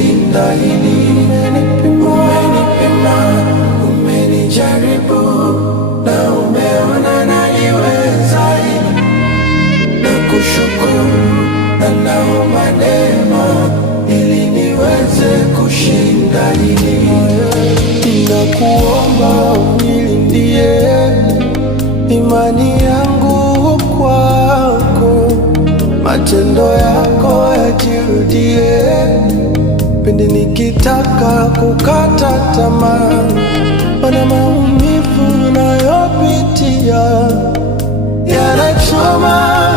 kushinda hili. Umenipima, umenijaribu na umeona naliweza hili. Nakushukuru na naomba neema ili niweze kushinda hili. Ninakuomba unilindie imani yangu kwako, matendo yako yajirudie pindi nikitaka kukata tamaa. Mana maumivu nayopitia yanachoma